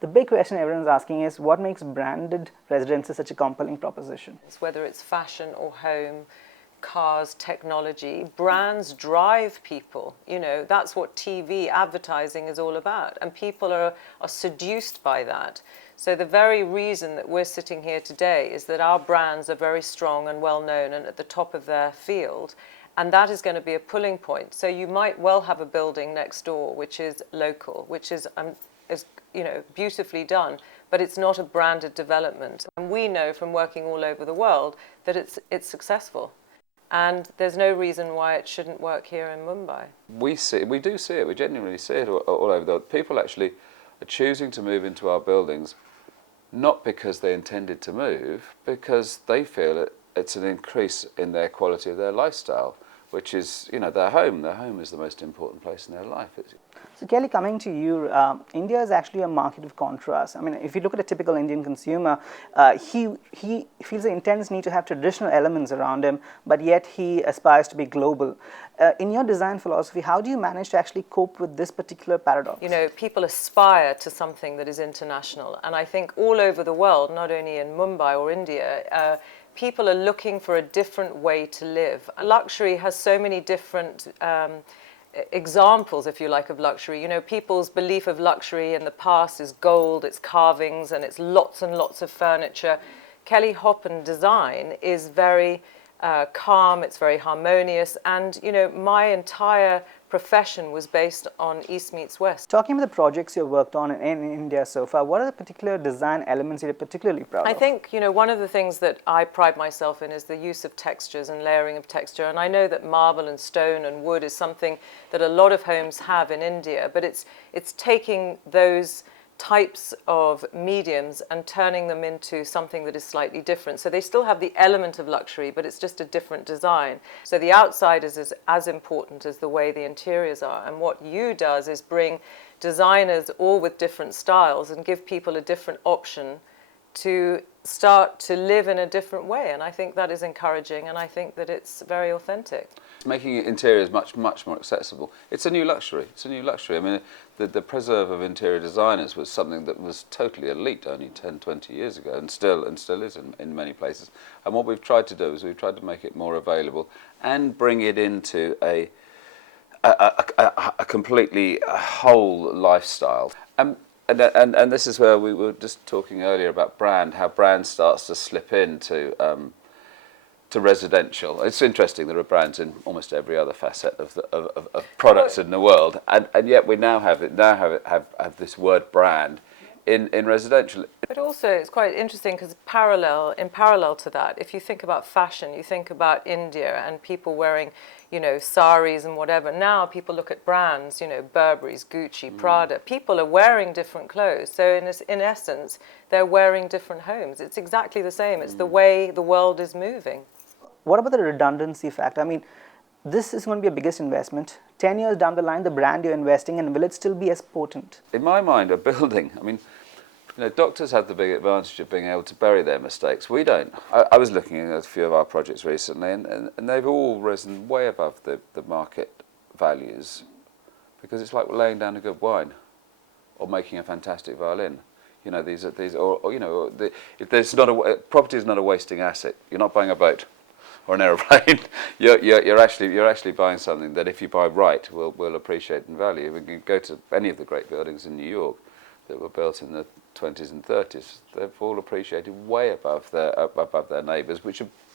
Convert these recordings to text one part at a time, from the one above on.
The big question everyone's asking is, what makes branded residences such a compelling proposition? Whether it's fashion or home, cars, technology, brands drive people. You know, that's what TV advertising is all about. And people are seduced by that. So the very reason that we're sitting here today is that our brands are very strong and well known and at the top of their field. And that is going to be a pulling point. So you might well have a building next door which is local, which is you know, beautifully done, but it's not a branded development. And we know from working all over the world that it's successful. And there's no reason why it shouldn't work here in Mumbai. We do see it, we genuinely see it all over the world. People actually are choosing to move into our buildings not because they intended to move, because they feel it's an increase in their quality of their lifestyle, which is, you know, their home. Their home is the most important place in their life. So Kelly, coming to you, India is actually a market of contrast. I mean, if you look at a typical Indian consumer, he feels an intense need to have traditional elements around him, but yet he aspires to be global. In your design philosophy, how do you manage to actually cope with this particular paradox? You know, people aspire to something that is international. And I think all over the world, not only in Mumbai or India, people are looking for a different way to live. Luxury has so many different examples, if you like, of luxury. You know, people's belief of luxury in the past is gold, it's carvings, and it's lots and lots of furniture. Kelly Hoppen design is very calm, it's very harmonious, and, you know, my entire profession was based on East meets West. Talking about the projects you've worked on in India so far, what are the particular design elements you're particularly proud of? I think, you know, one of the things that I pride myself in is the use of textures and layering of texture. And I know that marble and stone and wood is something that a lot of homes have in India, but it's taking those types of mediums and turning them into something that is slightly different. So they still have the element of luxury, but it's just a different design. So the outside is as important as the way the interiors are. And what YOO does is bring designers all with different styles and give people a different option to start to live in a different way. And I think that is encouraging, and I think that it's very authentic. Making interiors much more accessible. It's a new luxury. It's a new luxury. I mean, the preserve of interior designers was something that was totally elite only 10, 20 years ago, and still is in many places. And what we've tried to do is we've tried to make it more available and bring it into a completely whole lifestyle. And this is where we were just talking earlier about brand, how brand starts to slip into to residential. It's interesting, there are brands in almost every other facet of products in the world, and yet we now have this word brand in residential. But also it's quite interesting because in parallel to that, if you think about fashion, you think about India and people wearing, you know, saris and whatever. Now people look at brands, you know, Burberry's, Gucci, Prada. People are wearing different clothes. So in essence, they're wearing different homes. It's exactly the same. It's the way the world is moving. What about the redundancy factor? I mean, this is going to be your biggest investment. 10 years down the line, the brand you're investing in, will it still be as potent? In my mind, a building, I mean, you know, doctors have the big advantage of being able to bury their mistakes. We don't. I was looking at a few of our projects recently, and they've all risen way above the market values, because it's like laying down a good wine or making a fantastic violin. You know, property is not a wasting asset. You're not buying a boat or an aeroplane. you're actually buying something that, if you buy right, will appreciate in value. We can go to any of the great buildings in New York that were built in the 20s and 30s. They've all appreciated way above their neighbours,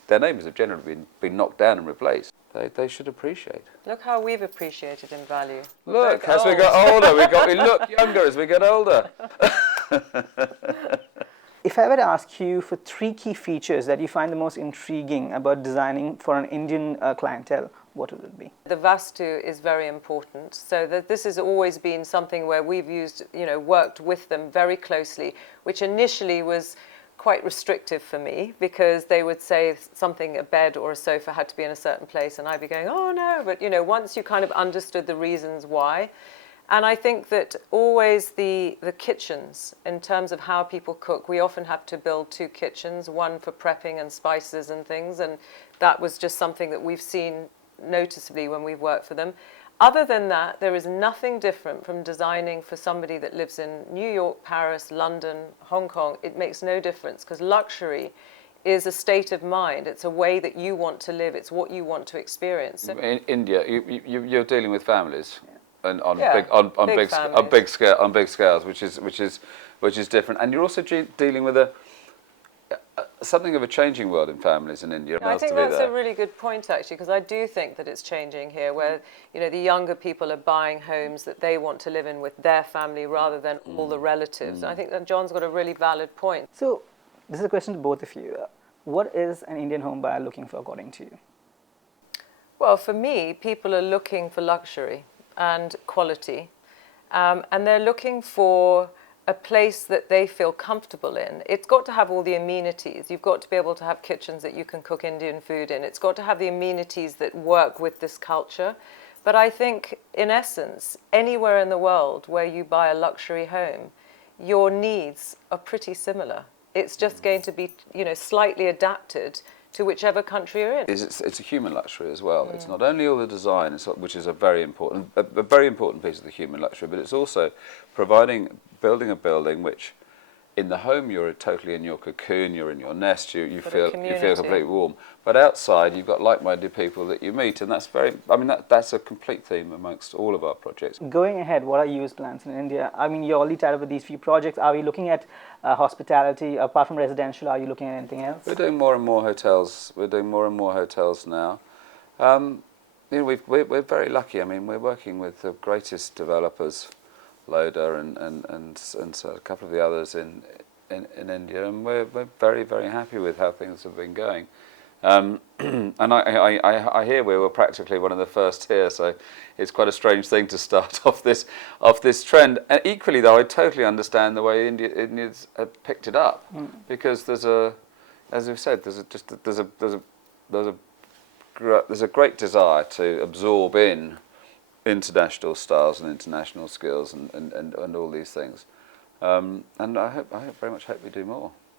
their neighbours have generally been knocked down and replaced. They should appreciate. Look how we've appreciated in value. Look, as we got older, we look younger as we get older. If I were to ask you for 3 key features that you find the most intriguing about designing for an Indian clientele, what would it be? The Vastu is very important. So this has always been something where we've worked with them very closely, which initially was quite restrictive for me, because they would say something, a bed or a sofa had to be in a certain place, and I'd be going, oh no, but once you kind of understood the reasons why. And I think that always the kitchens, in terms of how people cook, we often have to build 2 kitchens, one for prepping and spices and things, and that was just something that we've seen noticeably when we've worked for them. Other than that, there is nothing different from designing for somebody that lives in New York, Paris, London, Hong Kong. It makes no difference, because luxury is a state of mind. It's a way that you want to live. It's what you want to experience. So, In India, you're dealing with families, and on Yeah, big scales, which is different. And you're also dealing with something of a changing world in families in India. I think that's a really good point, actually, because I do think that it's changing here, where the younger people are buying homes that they want to live in with their family rather than all the relatives. And I think that John's got a really valid point. So this is a question to both of you. What is an Indian home buyer looking for, according to you? Well, for me, people are looking for luxury and quality, and they're looking for a place that they feel comfortable in. It's got to have all the amenities. You've got to be able to have kitchens that you can cook Indian food in. It's got to have the amenities that work with this culture. But I think, in essence, anywhere in the world where you buy a luxury home, your needs are pretty similar. It's just going to be, slightly adapted to whichever country you're in. It's a human luxury as well. It's not only all the design, which is a very important piece of the human luxury, but it's also building a building which, in the home, you're totally in your cocoon, you're in your nest, you feel completely warm. But outside, you've got like-minded people that you meet, and that's that's a complete theme amongst all of our projects. Going ahead, what are YOO's plans in India? I mean, you're already tied up with these few projects. Are we looking at hospitality? Apart from residential, are you looking at anything else? We're doing more and more hotels. We're doing more and more hotels now. We're very lucky. I mean, we're working with the greatest developers, Loader and so a couple of the others in India, and we're very, very happy with how things have been going. And I hear we were practically one of the first here, so it's quite a strange thing to start off this trend. And equally, though, I totally understand the way Indians have picked it up, because as we've said, there's a great desire to absorb in international styles and international skills and all these things, and I very much hope we do more.